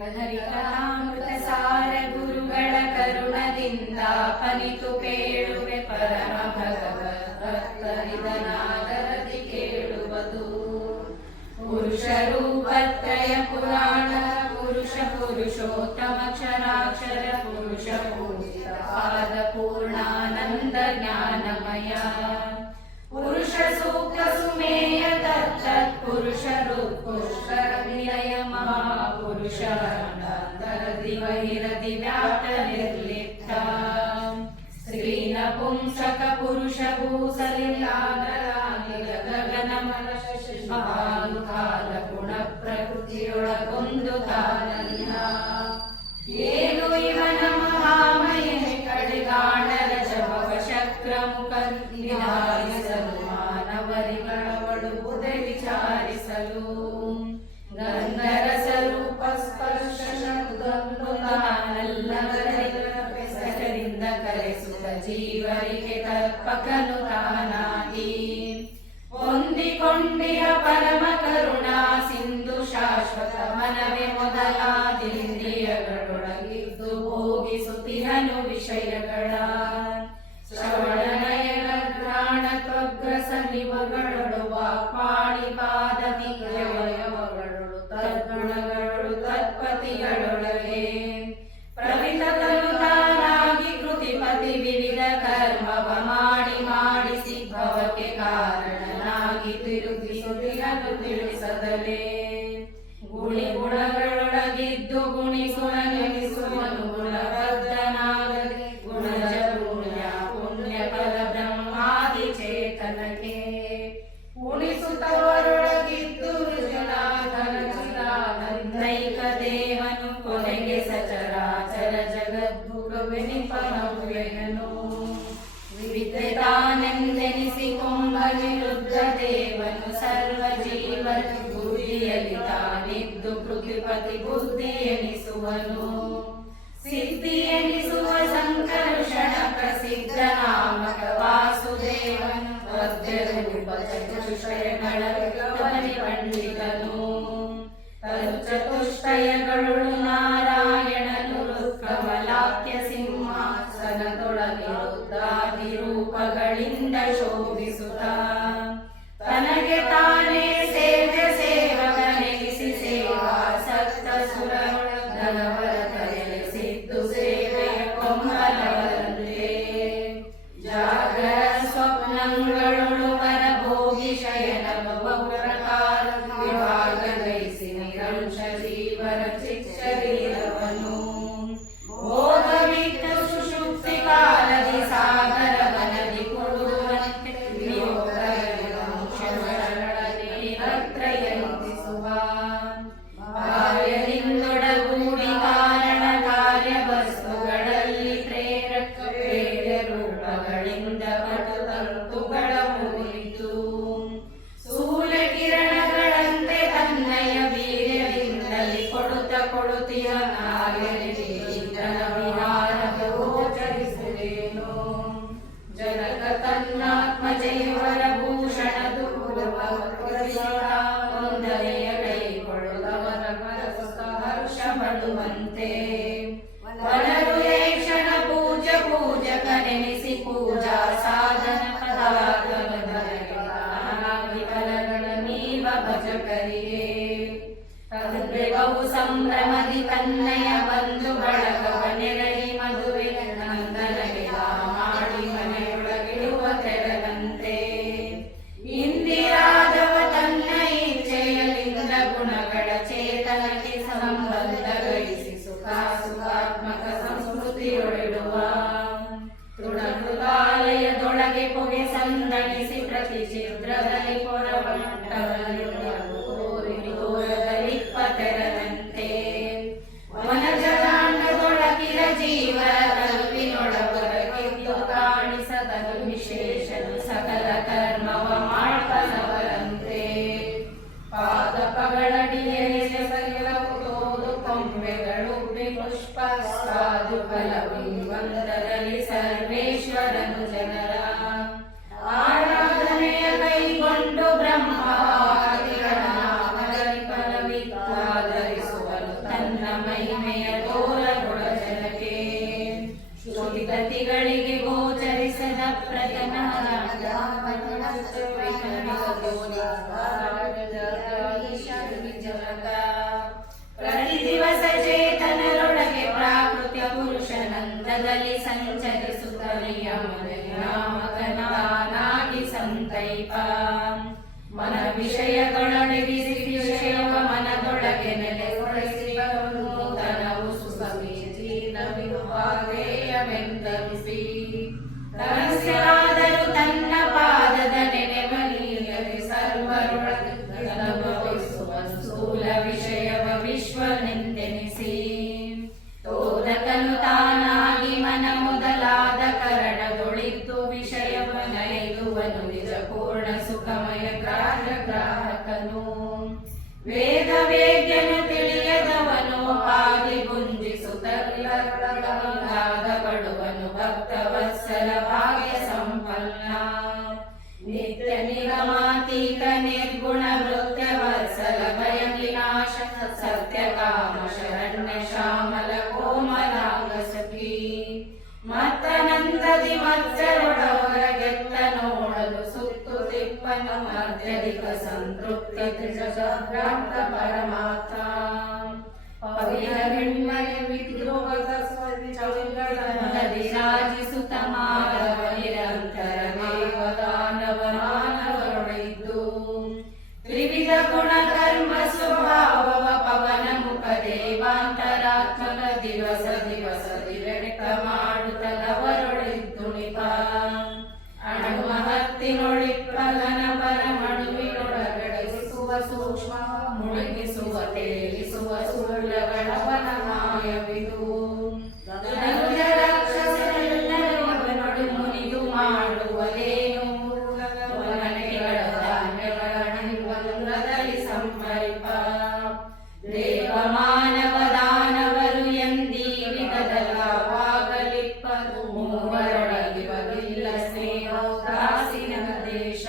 ಹರಿಕಥಾಮೃತ ಸಾರ ಗುರುಗಳ ಕರುಣದಿಂದ ಪನಿತು ಪೇಳುವೆ ಪರಮ ಭಗವದ್ಭಕ್ತರಿದನಾದರದಿ ಕೇಳುವುದು. ಪುರುಷ ರೂಪತ್ರಯ ಪುರಾಣ ಪುರುಷ ಪುರುಷೋತ್ತಮಕ್ಷರಾಕ್ಷರ ಪುರುಷ ಪೂಜಿತ ಪಾದ ಪೂರ್ಣಾನಂದ ಜ್ಞಾನಮಯ. ಪುರುಷ ಸೂಕ್ತ ಸುಮೇಯ ತತ್ತತ್ ಪುರುಷ ರೂಪುಷ್ಕರ ನಿಲಯ ಮಹಾಪುರುಷ ಅಂತರದಿ ಬಹಿರದಿ ವ್ಯಾಪ್ತ ನಿರ್ಲಿಪ್ತ. ಸ್ತ್ರೀ ನಪುಂಸಕ ಪುರುಷ ಭೂಸಲಿಲಾದರಾಗಿಲ ಗಗನ ಮನಶ ಶಿಶುಪಾಲು ಕಾಲ ಗುಣ ಪ್ರಕೃತಿಯೊಳಗೊಂದು ತಾನಲ್ಲ. ಏನು ಇವನ ಮಹಾಮಹಿಮೆ ಕಡೆಗಾಣರ ಜಪವ ಶಕ್ರ ಮುಖ ನಿಧಾರಿಸಲು ಮಾನವರಿಗಳ ಒಡುಬುದೆ ವಿಚಾರಿಸಲು. ಗಂಧರಸ ರೂಪ ಸ್ಪರ್ಶ ಹೆಸರಿಂದ ಕರೆಸುವ ಜೀವರಿಗೆ ತರ್ಪಕನು ತಾನಾಗಿ. ಹೊಂದಿಕೊಂಡಿಯ ಪರಮ ಕರುಣಾ ಸಿಂಧು ಶಾಶ್ವತ ಮನವೇ ಮೊದಲಾದಿಂದ್ರಿಯಗಳೊಳಗಿದ್ದು ಭೋಗಿಸುತ್ತಿಹನು ವಿಷಯಗಳ. ಶ್ರವಣನಯನ ಘ್ರಾಣ ತ್ವಗ್ರಸ ನಿವಗಳೊಳು ವಾಕ್ಪಾಣಿ ಪಾದ ನಿಗ್ರಯವಗಳೊಳು ತದ್ಗುಣಗಳೊಳು ತತ್ಪತಿಗಳೊಳಗೆ. ಪ್ರವಿತತನು ತಾನಾಗಿ ಕೃತಿಪತಿ ವಿವಿಧ ಕರ್ಮವ ಮಾಡಿ ಮಾಡಿಸಿ ಭವಕ್ಕೆ ಕಾರಣನಾಗಿ ತಿರುಗಿಸುತ್ತಿರಲು ತಿಳಿಸದಲೇ. ಗುಣಿ ಗುಣಗಳೊಳಗಿದ್ದು ಗುಣಿಸುವನು ಗುಣಬದ್ಧನಾಗಲಿ ಗುಣಜ ಪುಣ್ಯ ಪುಣ್ಯ ಫಲ ಬ್ರಹ್ಮಾದಿ ಚೇತನಕ್ಕೆ. ಉಣಿಸುತ್ತವರೊಳಗಿದ್ದು ಋಜುನಾಥನೈಕ ದೇವನು ಕೊನೆಗೆ ಸಚರಾಚರ ಜಗದ್ಗುರುವೆನಿಪನವ್ಯಯನು. ವಿದ್ಯೆ ತಾನೆಂದೆನಿಸಿಕೊಂಬ ನಿರುದ್ಧ ದೇವನು ಸರ್ವ ಜೀವನ ಬುದ್ಧಿಯಲ್ಲಿ ತಾನಿದ್ದು ಕೃತಿಪತಿ ಬುದ್ಧಿ ಎನಿಸುವನು. ಸಿದ್ಧಿ ಎನಿಸುವ ಸಂಕರ್ಷಣ ಪ್ರಸಿದ್ಧ ನಾಮಕ ವಾಸುದೇವನು ಪದ್ಯರೂಪ ಚತುಷ್ಟಯಗಳ ಪಂಡಿತನು. ಚತುಷ್ಟಯಗಳು ನಾರಾಯಣನು ಕಮಲಾಖ್ಯ ಸಿಂಹಾಸನದೊಳಗೆ ರುದ್ರಾದಿ ರೂಪಗಳಿಂದ ಶೋಭಿಸುತ್ತ ತನಗೆ ತಾನೇ ಸೇವ್ಯ ಸೇವಕನೆನಿಸಿ ಸೇವಾಸಕ್ತ ಸುರಗಣವರ ಕರೆಸಿದ್ದು ಸೇವೆಯ ಕೊಂಬಲವರಂತೆ. ಜಾಗರ ಸ್ವಪ್ನಗಳೊಳು ವರ ಭೋಗಿ ಶಯನ ಬಹುಪ್ರಕಾರ ವಿಭಾಗಗೈಸಿ ನಿರಂಶ ಜೀವರ ಚಿಚ್ಚರೀರವನು. ಭೋಗವಿಟ್ಟು ಸುಷುಪ್ತಿ ಕಾಲದಿ ಸಾಗರ ವನದಿ ಕೊಡುವಂತೆ ನೀರತ್ರಯಂತಿಸುವ. ಕಾರ್ಯದಿಂದೊಡಗೂಡಿ ಕಾರಣ ಕಾರ್ಯ ವಸ್ತುಗಳಲ್ಲಿ ಪ್ರೇರಕ ಪ್ರೇರ್ಯ ರೂಪಗಳಿಂದ ಪಟುತಂತುಗಳ ಮುರಿದು ಸೂರ್ಯ ಕಿರಣಗಳಂತೆ ತನ್ನಯ ವೀರ್ಯದಿಂದಲಿ ಕೊಡುತ್ತಿಯ ನಾರ್ಯನಿಂದನ ವಿಹಾರದ ಗೋಚರಿಸುವೇನು. ಜನಕ ತನ್ನಾತ್ಮಜಯವರ ಭೂಷಣ ದುರ್ಬಲನೆಯ ಕೈಗೊಳ್ಳುವವರ ಹರ್ಷ ಪಡುವಂತೆ. ವನರುಲೇಕ್ಷಣ ಪೂಜಕನೆನಿಸಿ ಪೂಜಾ ಸಾಧನ ಪದಾರ್ಥವಾಗಿ ಫಲಗಳ ನೀವ ಭಜಕರಿಗೆ. ಬಹು ಸಂಭ್ರಮದಿ ತನ್ನಯ ಬಂಧು ಬಳಗವ ನೆರಳಿ ಮದುವೆ ನಂದನಗೆ ಮಾಡಿ ಮನೆಯೊಳಗಿಡುವ ತೆರದಂತೆ. ಇಂದಿರಾದವ ತನ್ನ ಇಚ್ಛೆಯಲಿಂದ ಗುಣಗಳ ಚೇತನಕ್ಕೆ ಸಂಬಂಧ ಗೈಸಿ ಸುಖಾತ್ಮಕ ಸಂಸ್ಕೃತಿಯೊಳಿಡುವ. ತೃಣಕೃತಾಲಯದೊಳಗೆ ಪೊಗೆ ಸಂದಣಿಸಿ ಪ್ರತಿ ಚಿತ್ರದಲ್ಲಿ ತೋರದಲಿಪ್ಪ ತೆರದಂತೆ. ವನಜಲಾಂಗದೊಳಗಿರ ಜೀವರ ತಲುಪಿನೊಳಗೊರಗಿದ್ದು ಕಾಣಿಸದನು ವಿಶೇಷನು ಸಕಲ ಕರ್ಮವ ಮಾಡ್ತನವರಂತೆ. ಪಾದಪಗಳಡಿಯೇ ಸಕಲವು ತೋದು ಕೊಂಬೆಗಳು ಪುಷ್ಪ ಸಾಧು ಫಲವಿಂದರಲ್ಲಿ ಸರ್ವೇಶ್ವರನು ಜನರ ಆರಾಧನೆಯ ಕೈಗೊಂಡು ಬ್ರಹ್ಮವಾದಿ ಸ್ಥಿತಿಗತಿಗಳಿಗೆ ಗೋಚರಿಸದ ಪ್ರತನ ಪ್ರತಿ ದಿವಸ ಚೇತನರೊಳಗೆ ಪ್ರಾಕೃತ್ಯ ಪುರುಷನಂದದಲ್ಲಿ ಸಂಚರಿಸುತ್ತಲೇ ನಾಮಕನಾಗಿ ಸಂತೈಪ ಮನ ವಿಷಯಗಳೊಳಗಿಸಿ ವಿಷಯವ ಮನದೊಳಗೆ ನೆಲೆಗೊಳಿಸಿ ನೂತನವು ಸುಸಮೀಚೀನವಿನುಪಾದೇಯವೆಂದರಿಸಿ ರಹಸ್ಯರಾದರೂ ತನ್ನ ಪಾದದ ನೆನೆಮಲಿಯದೆ ಸರ್ವರೊಳಗೆ ಅನುಭವಿಸುವ ಸ್ಥೂಲ ವಿಷಯವ ವಿಶ್ವನೆಂದೆನಿಸಿ ತೋದಕನು ತಾನಾಗಿ ಮನ ಮೊದಲಾದ ಕರಣದೊಳಿದ್ದು ವಿಷಯವ ನೈದುವನು ನಿಜ ಪೂರ್ಣ ಸುಖಮಯ ಗ್ರಾಹಕನು ವೇದ ವೇದ್ಯನು ತಿಳಿಯದವನು ಪಾಗಿ ಗುಂಜಿಸುತ್ತಲಾದ ಪಡುವನು ಭಕ್ತವತ್ಸಲ ಭಾಗ್ಯ ಸಂಪನ್ನ ನಿತ್ಯ ನಿಗಮಾತೀತ ನಿರ್ಗುಣ ನೃತ್ಯ ವತ್ಸಲ ಭಯ ವಿನಾಶ ಸತ್ಯ ಕಾಮ ಶರಣ್ಯ ಶ್ಯಾಮಲ ಕೋಮಲಾಂಗ ಸಖಿ ಮತ್ತನಂದದಿ ಮತ್ಸರೊಳಗೆತ್ತ ನೋಡಲು ಸುತ್ತು ತಿಪ್ಪನು ಅತ್ಯಧಿಕ ಸಂತೃಪ್ತಿ ತ್ರಿಜಗಭ್ರಾಂತ ಪರಮಾತ್ಮ ವಿರಾಜಿಸುತ್ತ ಮಾಧವ ನಿರಂತರ ದೇವದಾನವ ಮಾನವರೊಳಿದ್ದು ತ್ರಿವಿಧ ಗುಣ ಕರ್ಮ ಸ್ವಭಾವವ ಪವನ ಮುಖ ದೇವಾಂತರಾತ್ಮಕ ದಿವಸ ದಿವಸದಿ ವ್ಯಕ್ತ ಮಾಡುತ್ತಲವರೊಳಿದ್ದು ನಿಪ ಅಣುಮಹತ್ತಿನೊಳಿಪ್ಪ ಘನ ಪರಮಣುವಿನೊಳಗಡೆಸುವ ಸೂಕ್ಷ್ಮ ಮುಳುಗಿಸುವ ತೇಲಿಸುವ ಸುಳ್ಳಗಳ ವನಮಾಯವಿದು ಧನುಜ ರಾಕ್ಷಸರೆಲ್ಲರೂ ಮುನಿದು ಮಾಡುವದೇನು ವನನೆಗಳ ಧಾನ್ಯಗಳಲ್ಲಿ ಸಂಪರಿಪ ದೇವ ಮಾನವ ದಾನವರು ಎಂದೀ ವಿಧದಲ್ಲವಾಗಲಿಪ್ಪದು ಮೂವರೊಳಗಿವಗಿಲ್ಲ ಸ್ನೇಹ ದಾಸಿನ ದೇಶ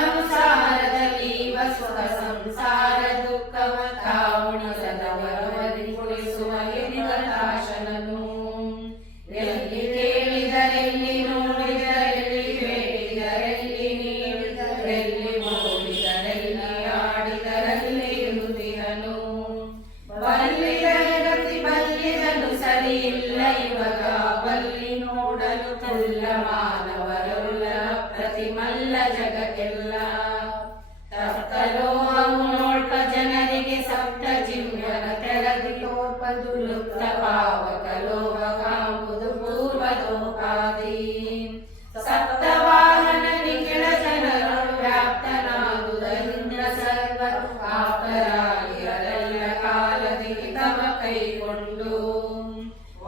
ಜೀವರಧಿಕಾರಾನುಸಾರದಲ್ಲಿ ಸುಖ ಸಂಸಾರ ದುಃಖವ ತಾವುಣಿಸದವರಿಗೊಳಿಸುವ ಎನಿಗಲಾಶನನು ಎಲ್ಲಿ ಕೇಳಿದರೆಲ್ಲಿ ನೋಡಿದರೆಲ್ಲಿ ಬೇಡಿದರೆಲ್ಲಿ ನೀಡಿದರೆಲ್ಲಿ ಓಡಿದರೆಲ್ಲಿ ಆಡಿದರಲ್ಲಿ ಇರುತ್ತಿರನು ಬಲ್ಲಿದರಗತಿ ಬಲ್ಲಿದನು ಸರಿ ಇಲ್ಲ ಇವಾಗ ಬಲ್ಲಿ ನೋಡಲು ತುಲ್ಲ ಮಾನವರುಲ್ಲ ಪ್ರತಿಮಲ್ಲ ಜಗಕ್ಕೆಲ್ಲ ತಪ್ತಲೋಹವು ನೋಡ್ಪ ಜನರಿಗೆ ಸಪ್ತ ಜಿಂಗನ ತೆರದಿ ತೋರ್ಪದು ಲುಪ್ತ ಪಾವಕ ಲೋಹ ಕಾಂಬುದು ಪೂರ್ವದೋಪಾದಿ ಸಪ್ತವಾಹನ ನಿಖಿಳ ಜನರು ವ್ಯಾಪ್ತನಾಗುವುದರಿಂದ ಸರ್ವರು ಆಪ್ತರಾಗಿ ಅದೆಲ್ಲ ಕಾಲದಿ ತವ ಕೈಗೊಂಡು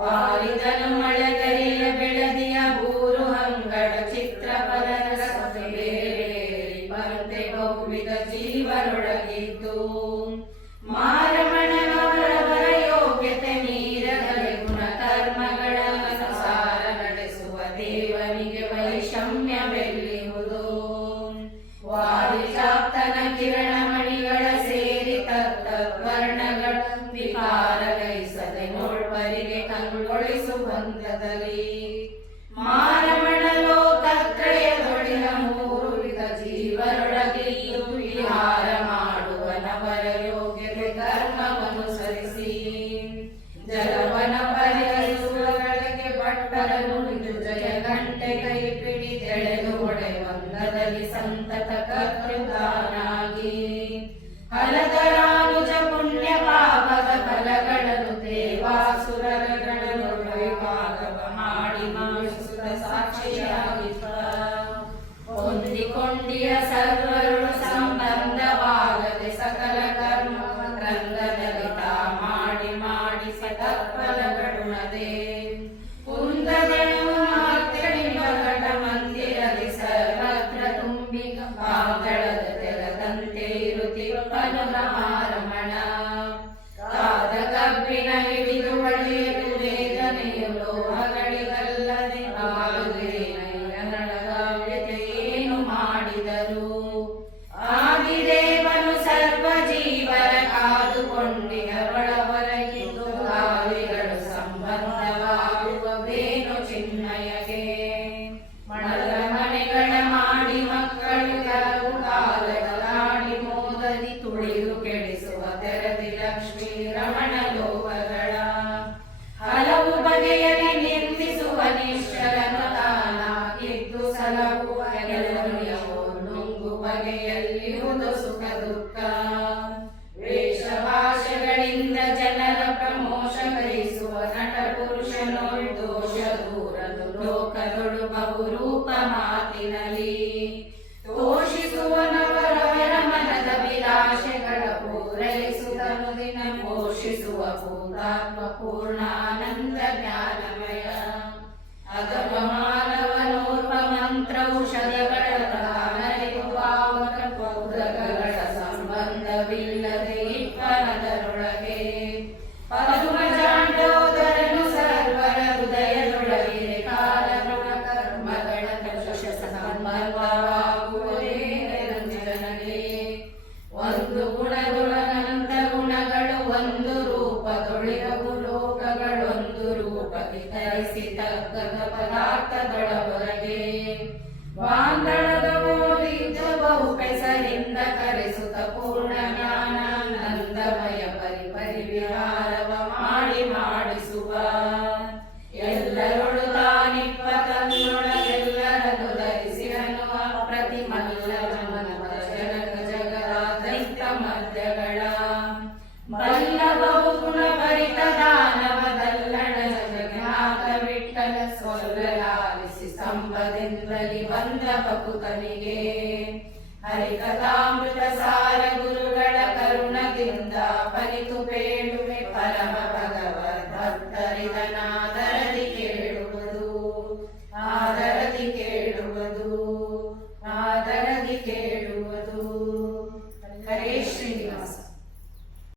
ವಾರಿದನು ಮಳೆಗರಿಯ ಬೆಳದಿಯ ಬೂರು ಹಂಗಡ ಚಿತ್ರಪದರ ಬೇರೆ ಬಂತೆ ಬಹುವಿಧ ಜೀವರೊಳಗಿದ್ದು ಮಾರಮಣನವರವರ ಯೋಗ್ಯತೆ ಮೀರದರೆ ಗುಣ ಕರ್ಮಗಳ ಅನುಸಾರ ನಡೆಸುವ ದೇವನಿಗೆ ವೈಷಮ್ಯವೆಲ್ಲಿಹುದು ವಾರಿಜಾಪ್ತನ ಕಿರಣಮಣಿಗಳ ಸೇರಿ ತತ್ತವರ್ಣಗಳ ವಿಕಾರಗೈಸದೆ ನೋಡ್ವರಿಗೆ ಕಂಗೊಳಿಸು ಬಂಧದಲ್ಲಿ ಮಾರಮಣ ಲೋಕತ್ರಯದೊಳಿನ ಮೂರು ವಿಧ ಜೀವರೊಳಗೆ ವಿಹಾರ ಮಾಡುವನವರ ಯೋಗ್ಯತೆ ಕರ್ಮವನುಸರಿಸಿ ಜಲವನ ಪರಿಹರಿಸುವಗಳಿಗೆ ಭಟ್ಟರನು ಇದು ಜಯ ಗಂಟೆ ಕೈ ಪಿಡಿದೆಳೆದು ಒಡೆವಂದದಲ್ಲಿ ಸಂತತ ಕರ್ತೃದಾನಾಗಿ ಫಲದರಾನುಜ ಪುಣ್ಯ ಪಾಪದ ಫಲಗಳನ್ನು ದೇವಾಸುರಗಳನ್ನು ವಿಭಾಗವ ಮಾಡಿ ಮಾಡಿಸುತ್ತ ಸಾಕ್ಷಿಯಾಗಿದ್ದ ಹೊಂದಿಕೊಂಡಿಯ ಸರ್ವರು ಸಂಬಂಧವಾಗದೆ ಸಕಲ ಕರ್ಮ ರಂಗದಲ್ಲಿ ತಾ ಮಾಡಿ ಮಾಡಿಸ ತತ್ಫಲಗಳುಣದೆ ಕುಂದದೆನು ಮಾತೆಣಿವ ಘಟ ಮಂದಿರದಿ ಸರ್ವತ್ರ ತುಂಬಿ ಬಾಗಳದ ತೆರದಂತೆ ಇರುತ್ತಿಪ್ಪನು ರಮಾರಮಣ ಕಾದ ಕಬ್ಬಿನ ಹಿಡಿದು ಒಡೆಯಲು ವೇದನೆಯು ಲೋಹಗಳಿಗಲ್ಲದೆ ಆಗುದೇನಳಗಾವ್ಯತೆ ಏನು ಮಾಡಿದರು ಆದಿದೇವನು ಸರ್ವ ಜೀವರ ಕಾದುಕೊಂಡಿಹ ಒಳವರಗಿದ್ದು ಗಾಳಿಗಳು ಸಮ ಬಗೆಯಲ್ಲಿ ನಿರ್ಮಿಸುವ ನಿಶ್ಚಲನು ತಾನಾಗಿದ್ದು ಸಲಹುವ ಎಲ್ಲರಿಗೂ ನುಂಗು ಬಗೆಯಲ್ಲಿರುವುದು ಸುಖ ದುಃಖ. ವೇಷಭಾಷೆಗಳಿಂದ ಜನರ ಪ್ರಮೋಷ ಗೈಸುವ ನಟ ಪುರುಷನು ದೋಷ ದೂರನು ಲೋಕದೊಳು ಬಹುರೂಪ ಮಾತಿನಲ್ಲಿ ತೋಷಿಸುವನವರವರ ಮನದ ವಿಲಾಸೆಗಳ ಪೂರೈಸುತ್ತನು ದಿನ ಪೋಷಿಸುವ ಭೂತಾತ್ಮ ಪೂರ್ಣಾನಂದ ಜ್ಞಾನಮಯ. ಅದರ ಮಾನವನೋರ್ವ ಮಂತ್ರೌಷಧಗಳ ತಾನರಿವು ಪಾವಕ ಪೌರಕಗಳ ಸಂಬಂಧವಿಲ್ಲದೆ ಇಪ್ಪನದರೊಳಗೆ ಪದುಮಜಾಂಡೋದರನು ಸರ್ವರ ಹೃದಯದೊಳಗೆ ಕಾಲಗುಣ ಕರ್ಮಗಳ ದೋಷ ಸಂಬಂಧವಾಗುವುದೇ ನಿರಂಜನಗೆ. ಒಂದು ಗುಣದೊಳಗಂತ ಗುಣಗಳು ಒಂದು ರೂಪದೊಳಿರವು ಲೋಕಗಳೊಂದು ರೂಪಕ್ಕೆ ಧರಿಸಿ ತಗ್ಗದ ಪದಾರ್ಥದೊಳಗೆ ವಾಂದಳದ ಮೋಲಿದ್ದ ಬಹು ಪೆಸರಿಂದ ಕರೆಸುತ್ತ ಪೂರ್ಣ ಜ್ಞಾನಾನಂದಮಯ ಪರಿಪರಿ ವಿಹಾರವ ಮಾಡಿ ಮಾಡಿಸುವ. ಎಲ್ಲರೊಳು ತಾನಿಪ್ಪ ತನ್ನೊಳಗೆಲ್ಲರನ್ನು ಧರಿಸಿರನು ಅಪ್ರತಿಮಲ್ಲ ಜನಕ ಜಗದಾದ್ಯಂತ ಮಧ್ಯಗಳ ಬಲ್ಲ ಬಹು ಗುಣ ಭರಿತ ದಾನವದಲ್ಲಣ ಜಗನ್ನಾಥ ವಿಠಲ ಸೊಲ್ಲಲಾಲಿಸಿ ಸ್ತಂಭದಿಂದಲಿ ಬಂದ ಬಕುತನಿಗೆ ಹರಿಕಥಾಮೃತ